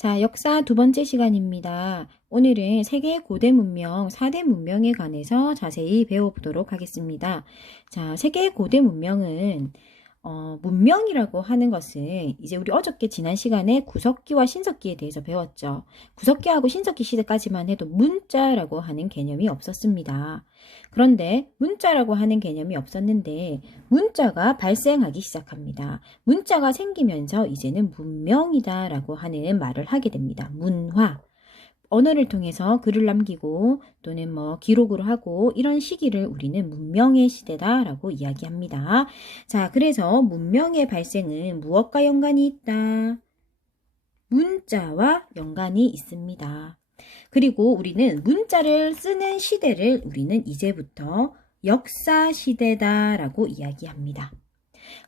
자, 역사 두 번째 시간입니다. 오늘은 세계 고대 문명 4대 문명에 관해서 자세히 배워보도록 하겠습니다. 자, 세계 고대 문명은 문명이라고 하는 것은 이제 우리 어저께 지난 시간에 구석기와 신석기에 대해서 배웠죠. 구석기하고 신석기 시대까지만 해도 문자라고 하는 개념이 없었습니다. 그런데 문자라고 하는 개념이 없었는데 문자가 발생하기 시작합니다. 문자가 생기면서 이제는 문명이다라고 하는 말을 하게 됩니다. 문화. 언어를 통해서 글을 남기고 또는 기록으로 하고 이런 시기를 우리는 문명의 시대다라고 이야기합니다. 자, 그래서 문명의 발생은 무엇과 연관이 있다? 문자와 연관이 있습니다. 그리고 우리는 문자를 쓰는 시대를 우리는 이제부터 역사 시대다라고 이야기합니다.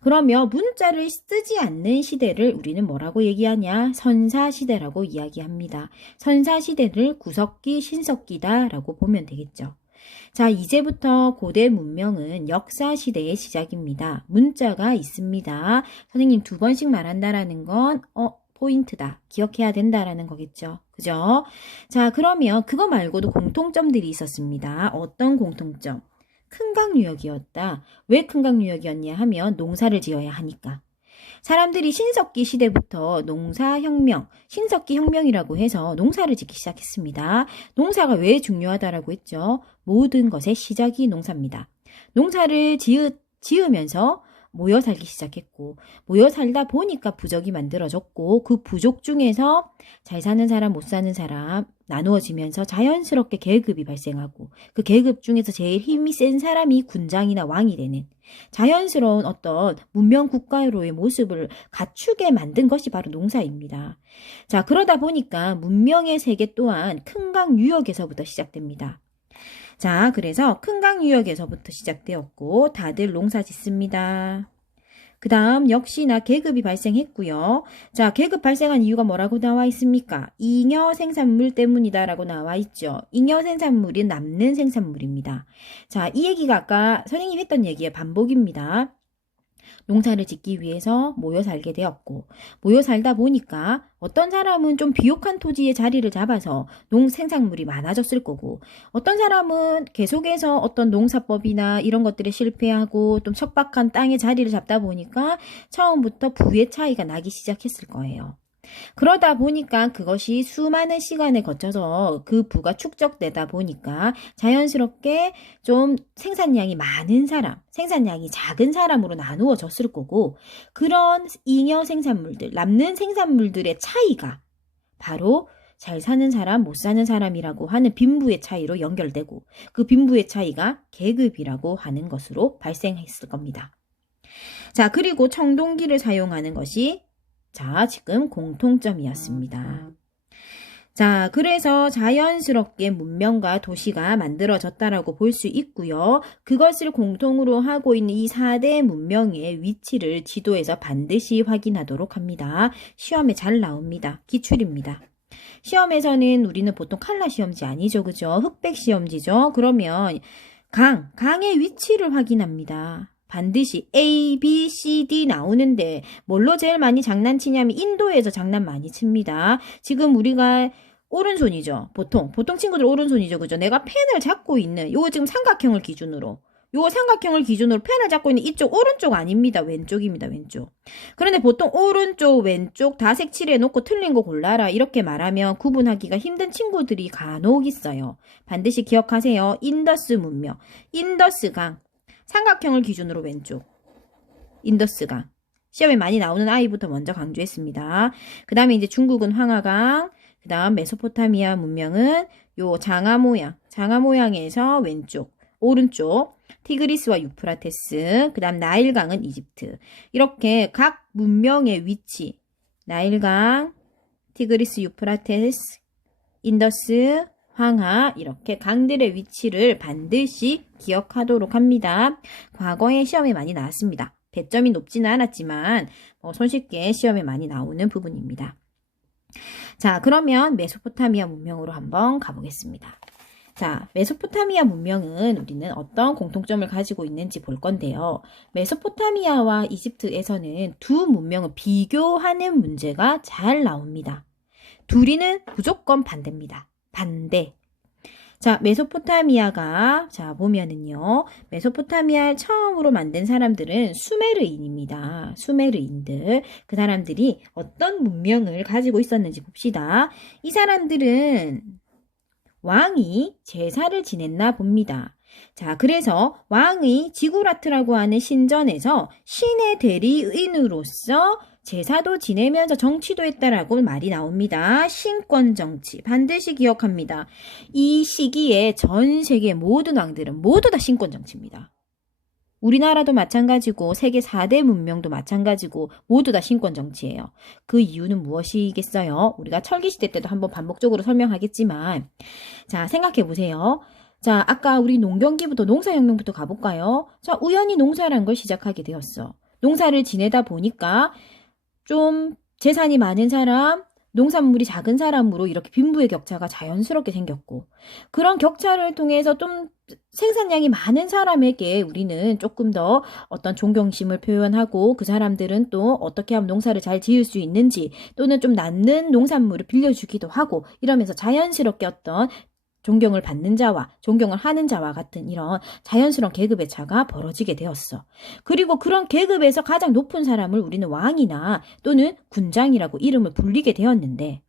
그러면 문자를 쓰지 않는 시대를 우리는 뭐라고 얘기하냐? 선사시대라고 이야기합니다. 선사시대를 구석기, 신석기다라고 보면 되겠죠. 자, 이제부터 고대 문명은 역사시대의 시작입니다. 문자가 있습니다. 선생님 두 번씩 말한다라는 건 포인트다. 기억해야 된다라는 거겠죠. 그죠? 자, 그러면 그거 말고도 공통점들이 있었습니다. 어떤 공통점? 큰강유역이었다. 왜 큰강유역이었냐 하면 농사를 지어야 하니까. 사람들이 신석기 시대부터 농사혁명, 신석기 혁명이라고 해서 농사를 짓기 시작했습니다. 농사가 왜 중요하다라고 했죠? 모든 것의 시작이 농사입니다. 농사를 지으면서 모여 살기 시작했고, 모여 살다 보니까 부족이 만들어졌고, 그 부족 중에서 잘 사는 사람, 못 사는 사람 나누어지면서 자연스럽게 계급이 발생하고, 그 계급 중에서 제일 힘이 센 사람이 군장이나 왕이 되는 자연스러운 어떤 문명 국가로의 모습을 갖추게 만든 것이 바로 농사입니다. 자, 그러다 보니까 문명의 세계 또한 큰강 유역에서부터 시작됩니다. 자, 그래서 큰강 유역에서부터 시작되었고 다들 농사 짓습니다. 그 다음 역시나 계급이 발생했고요. 자, 계급 발생한 이유가 뭐라고 나와 있습니까? 잉여 생산물 때문이다라고 나와 있죠. 잉여 생산물이 남는 생산물입니다. 자, 이 얘기가 아까 선생님이 했던 얘기의 반복입니다. 농사를 짓기 위해서 모여 살게 되었고, 모여 살다 보니까 어떤 사람은 좀 비옥한 토지에 자리를 잡아서 생산물이 많아졌을 거고, 어떤 사람은 계속해서 어떤 농사법이나 이런 것들에 실패하고 좀 척박한 땅에 자리를 잡다 보니까 처음부터 부의 차이가 나기 시작했을 거예요. 그러다 보니까 그것이 수많은 시간에 거쳐서 그 부가 축적되다 보니까 자연스럽게 좀 생산량이 많은 사람, 생산량이 작은 사람으로 나누어졌을 거고, 그런 잉여 생산물들, 남는 생산물들의 차이가 바로 잘 사는 사람, 못 사는 사람이라고 하는 빈부의 차이로 연결되고, 그 빈부의 차이가 계급이라고 하는 것으로 발생했을 겁니다. 자, 그리고 청동기를 사용하는 것이 지금 공통점이었습니다. 자, 그래서 자연스럽게 문명과 도시가 만들어졌다라고 볼 수 있고요. 그것을 공통으로 하고 있는 이 4대 문명의 위치를 지도에서 반드시 확인하도록 합니다. 시험에 잘 나옵니다. 기출입니다. 시험에서는 우리는 보통 칼라 시험지 아니죠, 그죠? 흑백 시험지죠. 그러면 강의 위치를 확인합니다. 반드시 A, B, C, D 나오는데 뭘로 제일 많이 장난치냐면 인도에서 장난 많이 칩니다. 지금 우리가 오른손이죠. 보통 친구들 오른손이죠. 그죠? 내가 펜을 잡고 있는 요거 지금 삼각형을 기준으로 펜을 잡고 있는 이쪽 오른쪽 아닙니다. 왼쪽입니다. 왼쪽. 그런데 보통 오른쪽, 왼쪽 다 색칠해 놓고 틀린 거 골라라 이렇게 말하면 구분하기가 힘든 친구들이 간혹 있어요. 반드시 기억하세요. 인더스 문명, 인더스 강. 삼각형을 기준으로 왼쪽. 인더스강. 시험에 많이 나오는 아이부터 먼저 강조했습니다. 그 다음에 이제 중국은 황하강. 그 다음 메소포타미아 문명은 요 장화 모양에서 왼쪽. 오른쪽. 티그리스와 유프라테스. 그 다음 나일강은 이집트. 이렇게 각 문명의 위치. 나일강, 티그리스, 유프라테스, 인더스, 황하 이렇게 강들의 위치를 반드시 기억하도록 합니다. 과거에 시험에 많이 나왔습니다. 배점이 높지는 않았지만 손쉽게 시험에 많이 나오는 부분입니다. 자, 그러면 메소포타미아 문명으로 한번 가보겠습니다. 자, 메소포타미아 문명은 우리는 어떤 공통점을 가지고 있는지 볼 건데요. 메소포타미아와 이집트에서는 두 문명을 비교하는 문제가 잘 나옵니다. 둘이는 무조건 반대입니다. 반대. 자, 메소포타미아가, 자, 보면은요, 메소포타미아를 처음으로 만든 사람들은 수메르인입니다. 수메르인들. 그 사람들이 어떤 문명을 가지고 있었는지 봅시다. 이 사람들은 왕이 제사를 지냈나 봅니다. 자, 그래서 왕이 지구라트라고 하는 신전에서 신의 대리인으로서 제사도 지내면서 정치도 했다라고 말이 나옵니다. 신권 정치. 반드시 기억합니다. 이 시기에 전 세계 모든 왕들은 모두 다 신권 정치입니다. 우리나라도 마찬가지고 세계 4대 문명도 마찬가지고 모두 다 신권 정치예요. 그 이유는 무엇이겠어요? 우리가 철기시대 때도 한번 반복적으로 설명하겠지만, 자, 생각해 보세요. 자, 아까 우리 농경기부터 농사혁명부터 가볼까요? 자, 우연히 농사라는 걸 시작하게 되었어. 농사를 지내다 보니까 좀 재산이 많은 사람, 농산물이 작은 사람으로 이렇게 빈부의 격차가 자연스럽게 생겼고, 그런 격차를 통해서 좀 생산량이 많은 사람에게 우리는 조금 더 어떤 존경심을 표현하고, 그 사람들은 또 어떻게 하면 농사를 잘 지을 수 있는지, 또는 좀 낫는 농산물을 빌려주기도 하고, 이러면서 자연스럽게 어떤 존경을 받는 자와 존경을 하는 자와 같은 이런 자연스러운 계급의 차가 벌어지게 되었어. 그리고 그런 계급에서 가장 높은 사람을 우리는 왕이나 또는 군장이라고 이름을 불리게 되었는데,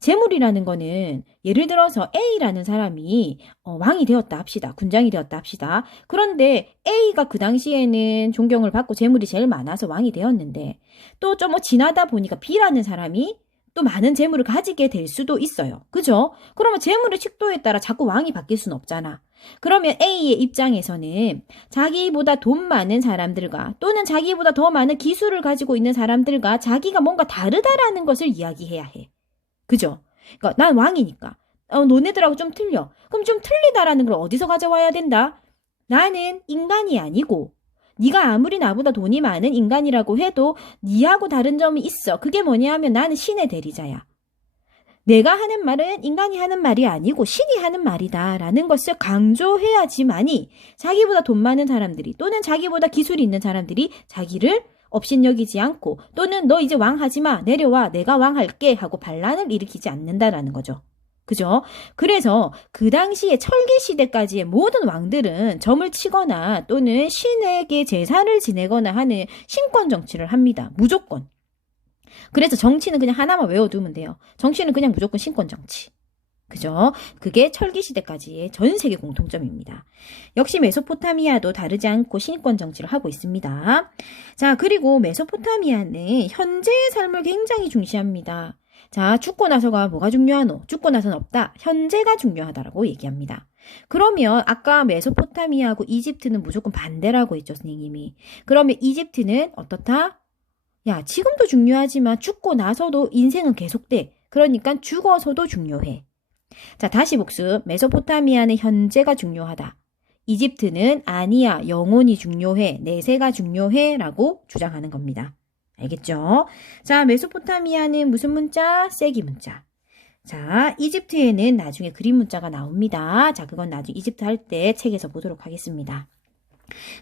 재물이라는 거는 예를 들어서 A라는 사람이 왕이 되었다 합시다. 군장이 되었다 합시다. 그런데 A가 그 당시에는 존경을 받고 재물이 제일 많아서 왕이 되었는데, 또 좀 지나다 보니까 B라는 사람이 또 많은 재물을 가지게 될 수도 있어요. 그죠? 그러면 재물의 척도에 따라 자꾸 왕이 바뀔 수는 없잖아. 그러면 A의 입장에서는 자기보다 돈 많은 사람들과 또는 자기보다 더 많은 기술을 가지고 있는 사람들과 자기가 뭔가 다르다라는 것을 이야기해야 해. 그죠? 그러니까 난 왕이니까. 너네들하고 좀 틀려. 그럼 좀 틀리다라는 걸 어디서 가져와야 된다? 나는 인간이 아니고 네가 아무리 나보다 돈이 많은 인간이라고 해도 네하고 다른 점이 있어. 그게 뭐냐 하면 나는 신의 대리자야. 내가 하는 말은 인간이 하는 말이 아니고 신이 하는 말이다 라는 것을 강조해야지만이 자기보다 돈 많은 사람들이 또는 자기보다 기술이 있는 사람들이 자기를 업신여기지 않고, 또는 너 이제 왕 하지 마, 내려와, 내가 왕 할게 하고 반란을 일으키지 않는다라는 거죠. 그죠? 그래서 그 당시에 철기시대까지의 모든 왕들은 점을 치거나 또는 신에게 제사를 지내거나 하는 신권 정치를 합니다. 무조건. 그래서 정치는 그냥 하나만 외워두면 돼요. 정치는 그냥 무조건 신권 정치. 그죠? 그게 철기시대까지의 전 세계 공통점입니다. 역시 메소포타미아도 다르지 않고 신권 정치를 하고 있습니다. 자, 그리고 메소포타미아는 현재의 삶을 굉장히 중시합니다. 자, 죽고 나서가 뭐가 중요하노? 죽고 나서는 없다. 현재가 중요하다라고 얘기합니다. 그러면 아까 메소포타미아하고 이집트는 무조건 반대라고 했죠, 선생님이. 그러면 이집트는 어떻다? 야, 지금도 중요하지만 죽고 나서도 인생은 계속돼. 그러니까 죽어서도 중요해. 자, 다시 복습. 메소포타미아는 현재가 중요하다. 이집트는 아니야, 영혼이 중요해, 내세가 중요해 라고 주장하는 겁니다. 알겠죠? 자, 메소포타미아는 무슨 문자? 세기 문자. 자, 이집트에는 나중에 그림 문자가 나옵니다. 자, 그건 나중에 이집트 할 때 책에서 보도록 하겠습니다.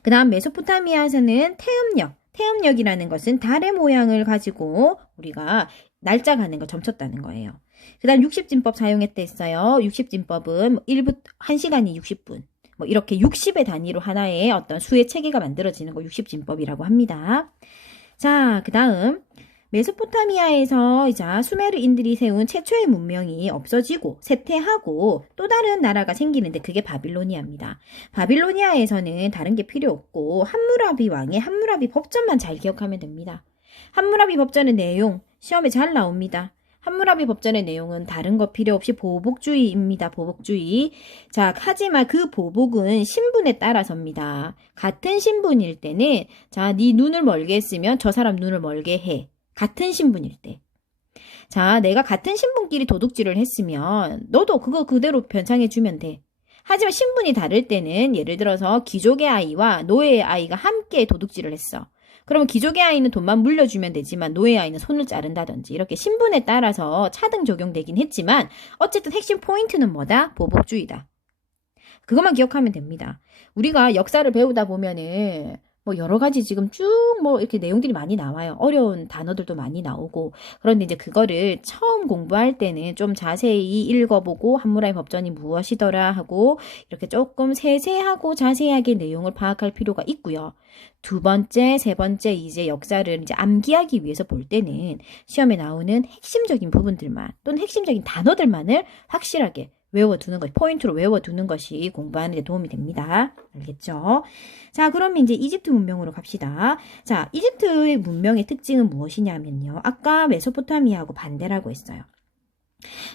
그 다음 메소포타미아에서는 태음력. 태음력이라는 것은 달의 모양을 가지고 우리가 날짜 가는 거 점쳤다는 거예요. 그 다음 60진법 사용했다 했어요. 60진법은 1시간이 60분. 뭐 이렇게 60의 단위로 하나의 어떤 수의 체계가 만들어지는 거 60진법이라고 합니다. 자, 그 다음 메소포타미아에서 이제 수메르인들이 세운 최초의 문명이 없어지고 쇠퇴하고 또 다른 나라가 생기는데 그게 바빌로니아입니다. 바빌로니아에서는 다른 게 필요 없고 함무라비 왕의 함무라비 법전만 잘 기억하면 됩니다. 함무라비 법전의 내용 시험에 잘 나옵니다. 함무라비 법전의 내용은 다른 거 필요 없이 보복주의입니다. 보복주의. 자, 하지만 그 보복은 신분에 따라서입니다. 같은 신분일 때는 자, 네 눈을 멀게 했으면 저 사람 눈을 멀게 해. 같은 신분일 때. 자, 내가 같은 신분끼리 도둑질을 했으면 너도 그거 그대로 변상해주면 돼. 하지만 신분이 다를 때는 예를 들어서 귀족의 아이와 노예의 아이가 함께 도둑질을 했어. 그러면 귀족의 아이는 돈만 물려주면 되지만 노예의 아이는 손을 자른다든지 이렇게 신분에 따라서 차등 적용되긴 했지만 어쨌든 핵심 포인트는 뭐다? 보복주의다. 그것만 기억하면 됩니다. 우리가 역사를 배우다 보면은 뭐 여러 가지 지금 쭉 뭐 이렇게 내용들이 많이 나와요. 어려운 단어들도 많이 나오고. 그런데 이제 그거를 처음 공부할 때는 좀 자세히 읽어보고 함무라비 법전이 무엇이더라 하고 이렇게 조금 세세하고 자세하게 내용을 파악할 필요가 있고요. 두 번째, 세 번째 이제 역사를 이제 암기하기 위해서 볼 때는 시험에 나오는 핵심적인 부분들만 또는 핵심적인 단어들만을 확실하게 외워두는 것, 포인트로 외워두는 것이 공부하는 데 도움이 됩니다. 알겠죠? 자, 그러면 이제 이집트 문명으로 갑시다. 자, 이집트의 문명의 특징은 무엇이냐면요. 아까 메소포타미아하고 반대라고 했어요.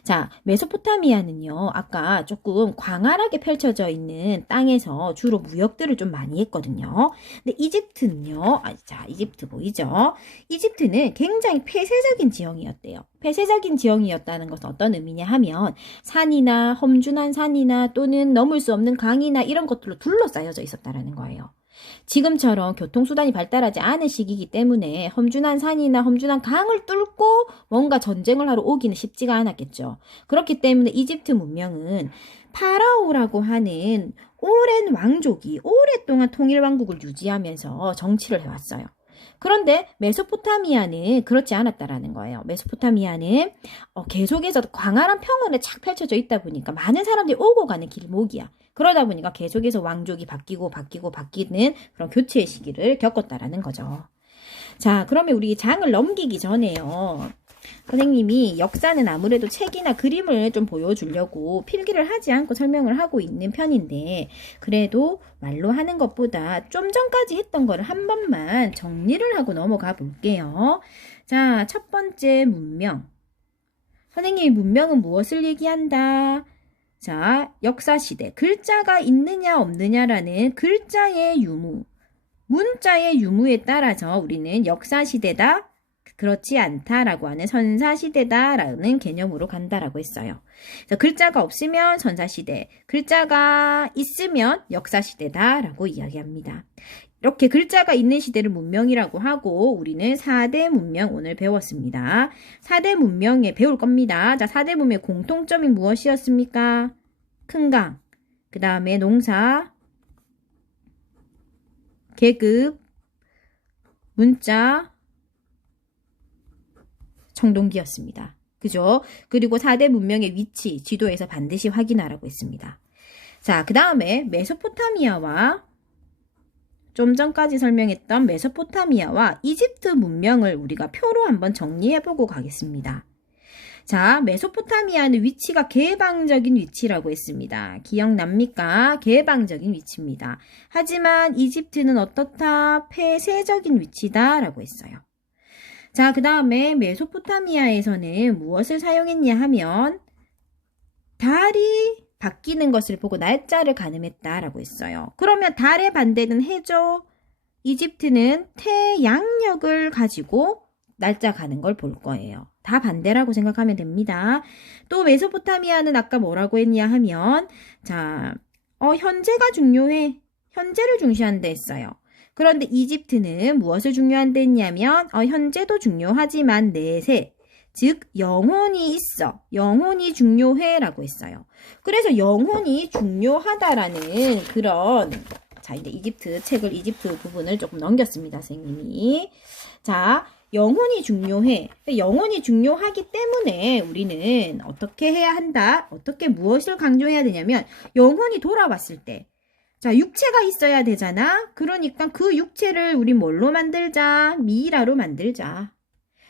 자, 메소포타미아는요, 아까 조금 광활하게 펼쳐져 있는 땅에서 주로 무역들을 좀 많이 했거든요. 근데 이집트는요, 자, 이집트 보이죠? 이집트는 굉장히 폐쇄적인 지형이었대요. 폐쇄적인 지형이었다는 것은 어떤 의미냐 하면 산이나 험준한 산이나 또는 넘을 수 없는 강이나 이런 것들로 둘러싸여져 있었다라는 거예요. 지금처럼 교통수단이 발달하지 않은 시기이기 때문에 험준한 산이나 험준한 강을 뚫고 뭔가 전쟁을 하러 오기는 쉽지가 않았겠죠. 그렇기 때문에 이집트 문명은 파라오라고 하는 오랜 왕족이 오랫동안 통일왕국을 유지하면서 정치를 해왔어요. 그런데 메소포타미아는 그렇지 않았다라는 거예요. 메소포타미아는 계속해서 광활한 평원에 착 펼쳐져 있다 보니까 많은 사람들이 오고 가는 길목이야. 그러다 보니까 계속해서 왕족이 바뀌는 그런 교체의 시기를 겪었다라는 거죠. 자, 그러면 우리 장을 넘기기 전에요. 선생님이 역사는 아무래도 책이나 그림을 좀 보여주려고 필기를 하지 않고 설명을 하고 있는 편인데 그래도 말로 하는 것보다 좀 전까지 했던 거를 한 번만 정리를 하고 넘어가 볼게요. 자, 첫 번째 문명. 선생님이 문명은 무엇을 얘기한다? 자, 역사시대. 글자가 있느냐 없느냐라는 글자의 유무, 문자의 유무에 따라서 우리는 역사시대다, 그렇지 않다라고 하는 선사시대다라는 개념으로 간다라고 했어요. 그래서 글자가 없으면 선사시대, 글자가 있으면 역사시대다라고 이야기합니다. 이렇게 글자가 있는 시대를 문명이라고 하고 우리는 4대 문명 오늘 배웠습니다. 4대 문명에 배울 겁니다. 자, 4대 문명의 공통점이 무엇이었습니까? 큰 강, 그 다음에 농사, 계급, 문자, 청동기였습니다. 그죠? 그리고 4대 문명의 위치, 지도에서 반드시 확인하라고 했습니다. 자, 그 다음에 메소포타미아와 좀 전까지 설명했던 메소포타미아와 이집트 문명을 우리가 표로 한번 정리해보고 가겠습니다. 자, 메소포타미아는 위치가 개방적인 위치라고 했습니다. 기억납니까? 개방적인 위치입니다. 하지만 이집트는 어떻다? 폐쇄적인 위치다라고 했어요. 자, 그 다음에 메소포타미아에서는 무엇을 사용했냐 하면 달이 바뀌는 것을 보고 날짜를 가늠했다라고 했어요. 그러면 달의 반대는 해죠. 이집트는 태양력을 가지고 날짜 가는 걸 볼 거예요. 다 반대라고 생각하면 됩니다. 또 메소포타미아는 아까 뭐라고 했냐 하면 자, 현재가 중요해. 현재를 중시한다 했어요. 그런데 이집트는 무엇을 중요한데 했냐면 현재도 중요하지만 내세, 즉 영혼이 있어. 영혼이 중요해라고 했어요. 그래서 영혼이 중요하다라는 그런 자, 이제 이집트 부분을 조금 넘겼습니다, 선생님이. 자, 영혼이 중요해. 영혼이 중요하기 때문에 우리는 어떻게 해야 한다? 어떻게 무엇을 강조해야 되냐면 영혼이 돌아왔을 때 자, 육체가 있어야 되잖아. 그러니까 그 육체를 우리 뭘로 만들자? 미이라로 만들자.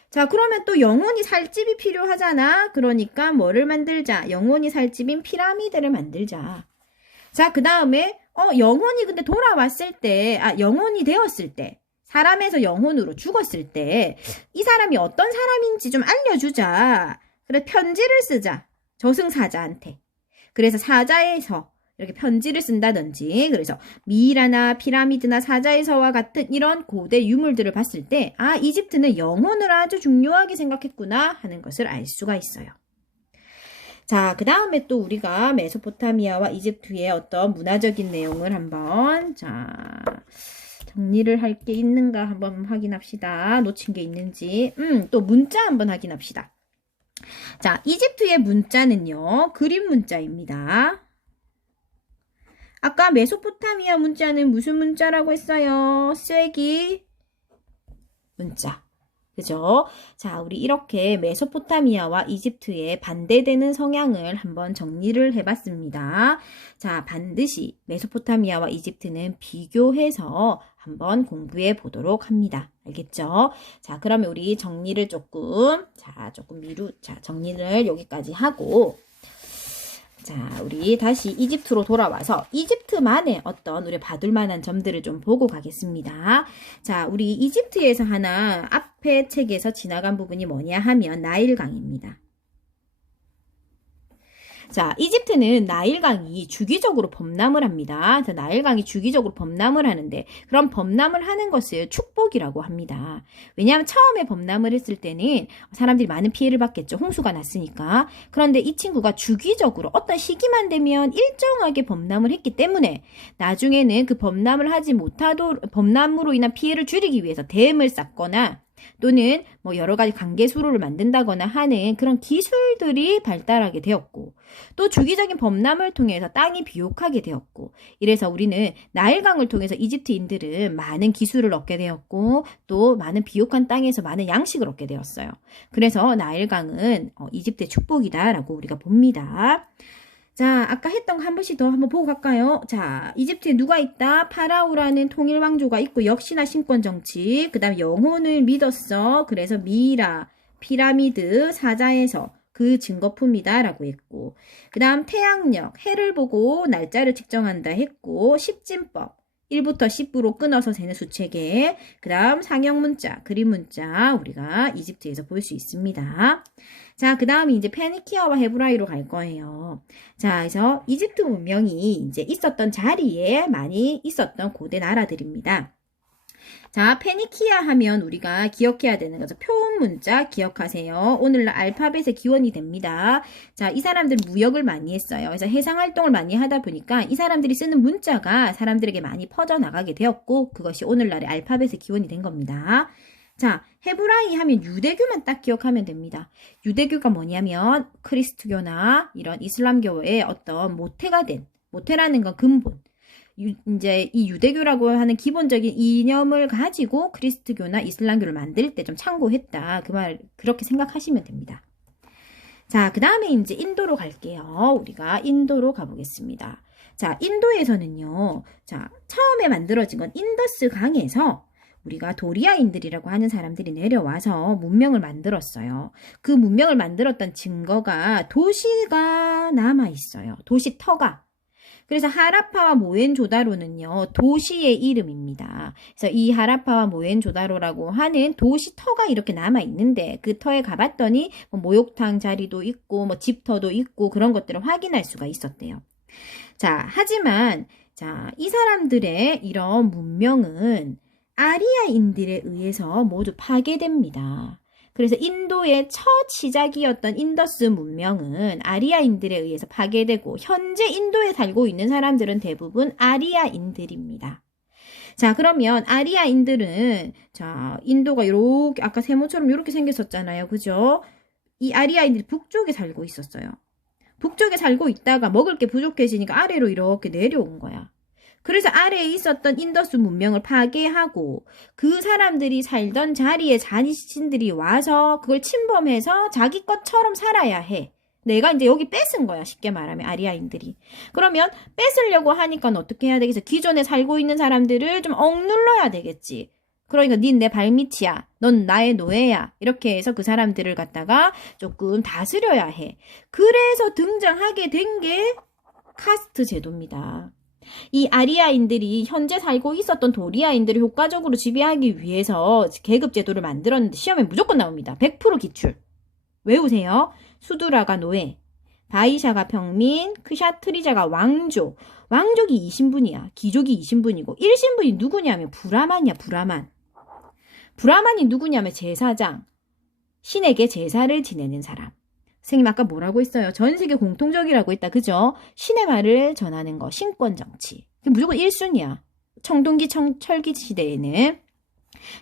자, 그러면 또 영혼이 살 집이 필요하잖아. 그러니까 뭐를 만들자? 영혼이 살 집인 피라미드를 만들자. 자, 그 다음에 영혼이 근데 돌아왔을 때, 영혼이 되었을 때, 사람에서 영혼으로 죽었을 때 이 사람이 어떤 사람인지 좀 알려주자. 그래, 편지를 쓰자. 저승사자한테. 그래서 사자에서 이렇게 편지를 쓴다든지, 그래서 미이라나 피라미드나 사자에서와 같은 이런 고대 유물들을 봤을 때 이집트는 영혼을 아주 중요하게 생각했구나 하는 것을 알 수가 있어요. 자, 그 다음에 또 우리가 메소포타미아와 이집트의 어떤 문화적인 내용을 한번 정리를 할 게 있는가 한번 확인합시다. 놓친 게 있는지. 또 문자 한번 확인합시다. 자, 이집트의 문자는요, 그림 문자입니다. 아까 메소포타미아 문자는 무슨 문자라고 했어요? 쐐기 문자. 그죠? 자, 우리 이렇게 메소포타미아와 이집트의 반대되는 성향을 한번 정리를 해봤습니다. 자, 반드시 메소포타미아와 이집트는 비교해서 한번 공부해 보도록 합니다. 알겠죠? 자, 그러면 우리 정리를 조금 정리를 여기까지 하고, 자, 우리 다시 이집트로 돌아와서 이집트만의 어떤 우리 봐둘 만한 점들을 좀 보고 가겠습니다. 자, 우리 이집트에서 하나 앞에 책에서 지나간 부분이 뭐냐 하면 나일강입니다. 자, 이집트는 나일강이 주기적으로 범람을 합니다. 그래서 나일강이 주기적으로 범람을 하는데, 그런 범람을 하는 것을 축복이라고 합니다. 왜냐하면 처음에 범람을 했을 때는 사람들이 많은 피해를 받겠죠. 홍수가 났으니까. 그런데 이 친구가 주기적으로 어떤 시기만 되면 일정하게 범람을 했기 때문에 나중에는 그 범람을 하지 못하도록, 범람으로 인한 피해를 줄이기 위해서 댐을 쌓거나 또는 뭐 여러 가지 관계 수로를 만든다거나 하는 그런 기술들이 발달하게 되었고, 또 주기적인 범람을 통해서 땅이 비옥하게 되었고, 이래서 우리는 나일강을 통해서 이집트인들은 많은 기술을 얻게 되었고, 또 많은 비옥한 땅에서 많은 양식을 얻게 되었어요. 그래서 나일강은 이집트의 축복이다라고 우리가 봅니다. 자, 아까 했던 거 한 번씩 더 한번 보고 갈까요? 자, 이집트에 누가 있다? 파라오라는 통일 왕조가 있고, 역시나 신권 정치, 그 다음 영혼을 믿었어. 그래서 미이라, 피라미드, 사자에서 그 증거품이다 라고 했고, 그 다음 태양력, 해를 보고 날짜를 측정한다 했고, 십진법, 1부터 10으로 끊어서 세는 수체계, 그 다음 상형문자, 그림문자 우리가 이집트에서 볼 수 있습니다. 자, 그 다음이 이제 페니키아와 헤브라이로 갈 거예요. 자, 그래서 이집트 문명이 이제 있었던 자리에 많이 있었던 고대 나라들입니다. 자, 페니키아 하면 우리가 기억해야 되는 거죠. 표음 문자 기억하세요. 오늘날 알파벳의 기원이 됩니다. 자, 이 사람들 무역을 많이 했어요. 그래서 해상 활동을 많이 하다 보니까 이 사람들이 쓰는 문자가 사람들에게 많이 퍼져나가게 되었고, 그것이 오늘날의 알파벳의 기원이 된 겁니다. 자, 헤브라이 하면 유대교만 딱 기억하면 됩니다. 유대교가 뭐냐면 크리스트교나 이런 이슬람교의 어떤 모태라는 건 근본. 이제 이 유대교라고 하는 기본적인 이념을 가지고 크리스트교나 이슬람교를 만들 때 좀 참고했다. 그 말 그렇게 생각하시면 됩니다. 자, 그 다음에 이제 인도로 갈게요. 우리가 인도로 가보겠습니다. 자, 인도에서는요. 자, 처음에 만들어진 건 인더스 강에서 우리가 도리아인들이라고 하는 사람들이 내려와서 문명을 만들었어요. 그 문명을 만들었던 증거가 도시가 남아있어요. 도시터가. 그래서 하라파와 모헨조다로는요, 도시의 이름입니다. 그래서 이 하라파와 모헨조다로라고 하는 도시터가 이렇게 남아있는데, 그 터에 가봤더니 뭐 목욕탕 자리도 있고, 뭐 집터도 있고, 그런 것들을 확인할 수가 있었대요. 자, 하지만, 자, 이 사람들의 이런 문명은 아리아인들에 의해서 모두 파괴됩니다. 그래서 인도의 첫 시작이었던 인더스 문명은 아리아인들에 의해서 파괴되고, 현재 인도에 살고 있는 사람들은 대부분 아리아인들입니다. 자, 그러면 아리아인들은, 자, 인도가 이렇게 아까 세모처럼 이렇게 생겼었잖아요. 그죠? 이 아리아인들이 북쪽에 살고 있었어요. 북쪽에 살고 있다가 먹을 게 부족해지니까 아래로 이렇게 내려온 거야. 그래서 아래에 있었던 인더스 문명을 파괴하고, 그 사람들이 살던 자리에 자신들이 와서 그걸 침범해서 자기 것처럼 살아야 해. 내가 이제 여기 뺏은 거야. 쉽게 말하면 아리아인들이. 그러면 뺏으려고 하니까 어떻게 해야 되겠어? 기존에 살고 있는 사람들을 좀 억눌러야 되겠지. 그러니까 닌 내 발밑이야. 넌 나의 노예야. 이렇게 해서 그 사람들을 갖다가 조금 다스려야 해. 그래서 등장하게 된 게 카스트 제도입니다. 이 아리아인들이 현재 살고 있었던 도리아인들을 효과적으로 지배하기 위해서 계급 제도를 만들었는데 시험에 무조건 나옵니다. 100% 기출. 외우세요. 수두라가 노예, 바이샤가 평민, 크샤트리자가 왕족. 왕족이 2신분이야. 귀족이 2신분이고 1신분이 누구냐면 브라만이야. 브라만이 누구냐면 제사장. 신에게 제사를 지내는 사람. 선생님 아까 뭐라고 했어요? 전 세계 공통적이라고 했다. 그죠? 신의 말을 전하는 거. 신권 정치. 무조건 1순위야. 청동기 철기 시대에는.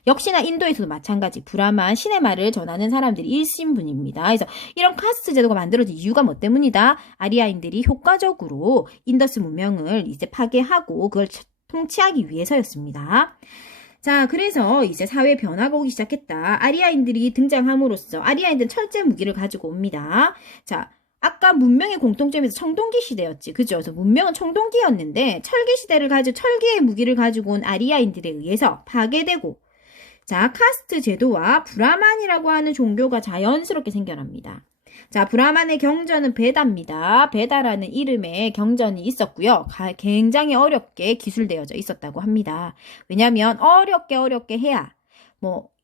역시나 인도에서도 마찬가지 브라만 신의 말을 전하는 사람들이 일신분입니다. 그래서 이런 카스트 제도가 만들어진 이유가 뭐 때문이다? 아리아인들이 효과적으로 인더스 문명을 이제 파괴하고 그걸 통치하기 위해서였습니다. 자, 그래서 이제 사회 변화가 오기 시작했다. 아리아인들이 등장함으로써 아리아인들은 철제 무기를 가지고 옵니다. 자, 아까 문명의 공통점에서 청동기 시대였지. 그죠? 그래서 문명은 청동기였는데 철기 시대를 가지고 철기의 무기를 가지고 온 아리아인들에 의해서 파괴되고 자, 카스트 제도와 브라만이라고 하는 종교가 자연스럽게 생겨납니다. 자, 브라만의 경전은 베다입니다. 베다라는 이름의 경전이 있었고요. 굉장히 어렵게 기술되어져 있었다고 합니다. 왜냐하면 어렵게 해야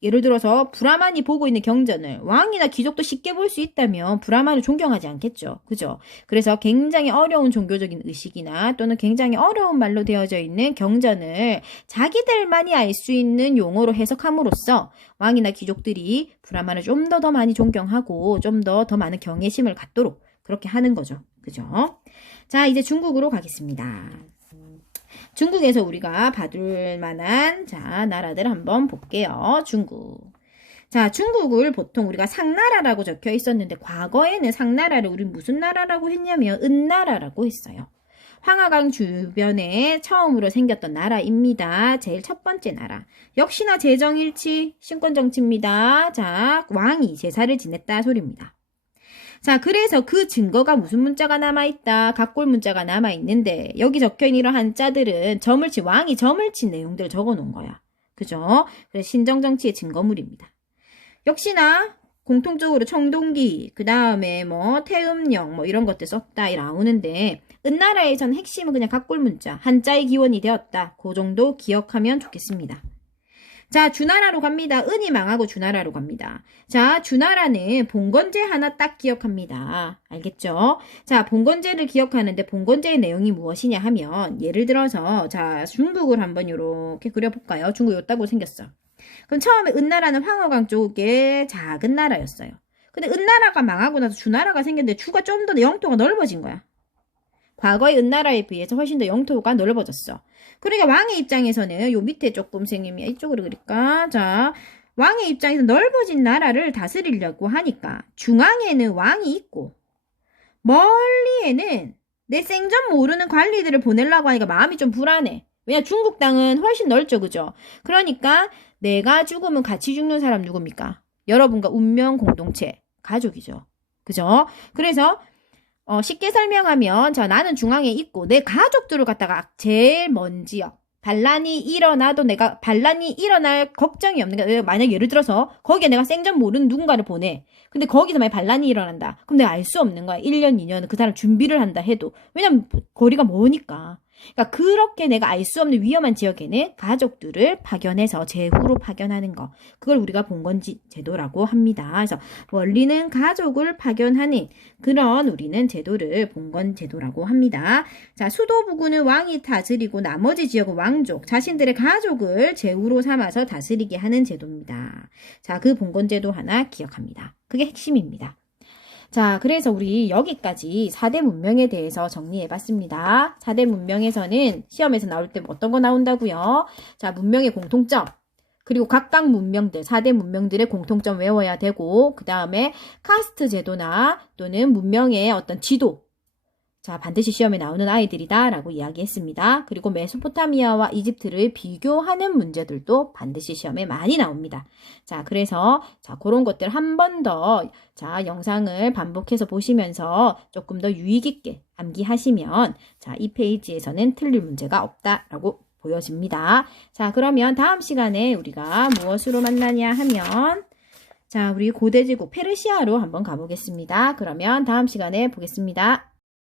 예를 들어서 브라만이 보고 있는 경전을 왕이나 귀족도 쉽게 볼 수 있다면 브라만을 존경하지 않겠죠. 그죠? 그래서 굉장히 어려운 종교적인 의식이나 또는 굉장히 어려운 말로 되어져 있는 경전을 자기들만이 알 수 있는 용어로 해석함으로써 왕이나 귀족들이 브라만을 좀 더 많이 존경하고 좀 더 많은 경외심을 갖도록 그렇게 하는 거죠. 그죠? 자, 이제 중국으로 가겠습니다. 중국에서 우리가 봐둘 만한 나라들 한번 볼게요. 중국. 자, 중국을 보통 우리가 상나라라고 적혀 있었는데 과거에는 상나라를 우리 무슨 나라라고 했냐면 은나라라고 했어요. 황하강 주변에 처음으로 생겼던 나라입니다. 제일 첫 번째 나라. 역시나 재정일치, 신권정치입니다. 자, 왕이 제사를 지냈다 소리입니다. 자, 그래서 그 증거가 무슨 문자가 남아있다. 각골 문자가 남아있는데 여기 적혀있는 이런 한자들은 왕이 점을 친 내용들을 적어놓은 거야. 그죠? 그래서 신정정치의 증거물입니다. 역시나 공통적으로 청동기, 그 다음에 태음령 이런 것들 썼다 나오는데 은나라에서는 핵심은 그냥 각골 문자, 한자의 기원이 되었다. 그 정도 기억하면 좋겠습니다. 자, 주나라로 갑니다. 은이 망하고 주나라로 갑니다. 자, 주나라는 봉건제 하나 딱 기억합니다. 알겠죠? 자, 봉건제를 기억하는데 봉건제의 내용이 무엇이냐 하면 예를 들어서 자, 중국을 한번 이렇게 그려볼까요? 중국 요따고 생겼어. 그럼 처음에 은나라는 황허강 쪽에 작은 나라였어요. 근데 은나라가 망하고 나서 주나라가 생겼는데 주가 좀 더 영토가 넓어진 거야. 과거의 은나라에 비해서 훨씬 더 영토가 넓어졌어. 그러니까 왕의 입장에서는 요 밑에 조금 생기면 이쪽으로 그릴까? 자, 왕의 입장에서 넓어진 나라를 다스리려고 하니까 중앙에는 왕이 있고 멀리에는 내 생전 모르는 관리들을 보내려고 하니까 마음이 좀 불안해. 왜냐 중국 땅은 훨씬 넓죠. 그죠? 그러니까 내가 죽으면 같이 죽는 사람 누굽니까? 여러분과 운명 공동체, 가족이죠. 그죠? 그래서 쉽게 설명하면 나는 중앙에 있고 내 가족들을 갖다가 제일 먼 지역 반란이 일어나도 내가 반란이 일어날 걱정이 없는 게 만약 예를 들어서 거기에 내가 생전 모르는 누군가를 보내. 근데 거기서 만약 반란이 일어난다. 그럼 내가 알 수 없는 거야. 1년, 2년 그 사람 준비를 한다 해도. 왜냐면 거리가 머니까. 그러니까 그렇게 내가 알 수 없는 위험한 지역에는 가족들을 파견해서 제후로 파견하는 거. 그걸 우리가 봉건지 제도라고 합니다. 그래서 원리는 가족을 파견하는 그런 우리는 제도를 봉건 제도라고 합니다. 자, 수도 부근은 왕이 다스리고 나머지 지역은 왕족, 자신들의 가족을 제후로 삼아서 다스리게 하는 제도입니다. 자, 그 봉건 제도 하나 기억합니다. 그게 핵심입니다. 자, 그래서 우리 여기까지 4대 문명에 대해서 정리해봤습니다. 4대 문명에서는 시험에서 나올 때 어떤 거 나온다고요? 자, 문명의 공통점, 그리고 각각 문명들, 4대 문명들의 공통점 외워야 되고 그 다음에 카스트 제도나 또는 문명의 어떤 지도, 자, 반드시 시험에 나오는 아이들이다 라고 이야기했습니다. 그리고 메소포타미아와 이집트를 비교하는 문제들도 반드시 시험에 많이 나옵니다. 자, 그래서 그런 것들 한 번 더 영상을 반복해서 보시면서 조금 더 유익 있게 암기하시면 이 페이지에서는 틀릴 문제가 없다라고 보여집니다. 자, 그러면 다음 시간에 우리가 무엇으로 만나냐 하면 자, 우리 고대제국 페르시아로 한번 가보겠습니다. 그러면 다음 시간에 보겠습니다.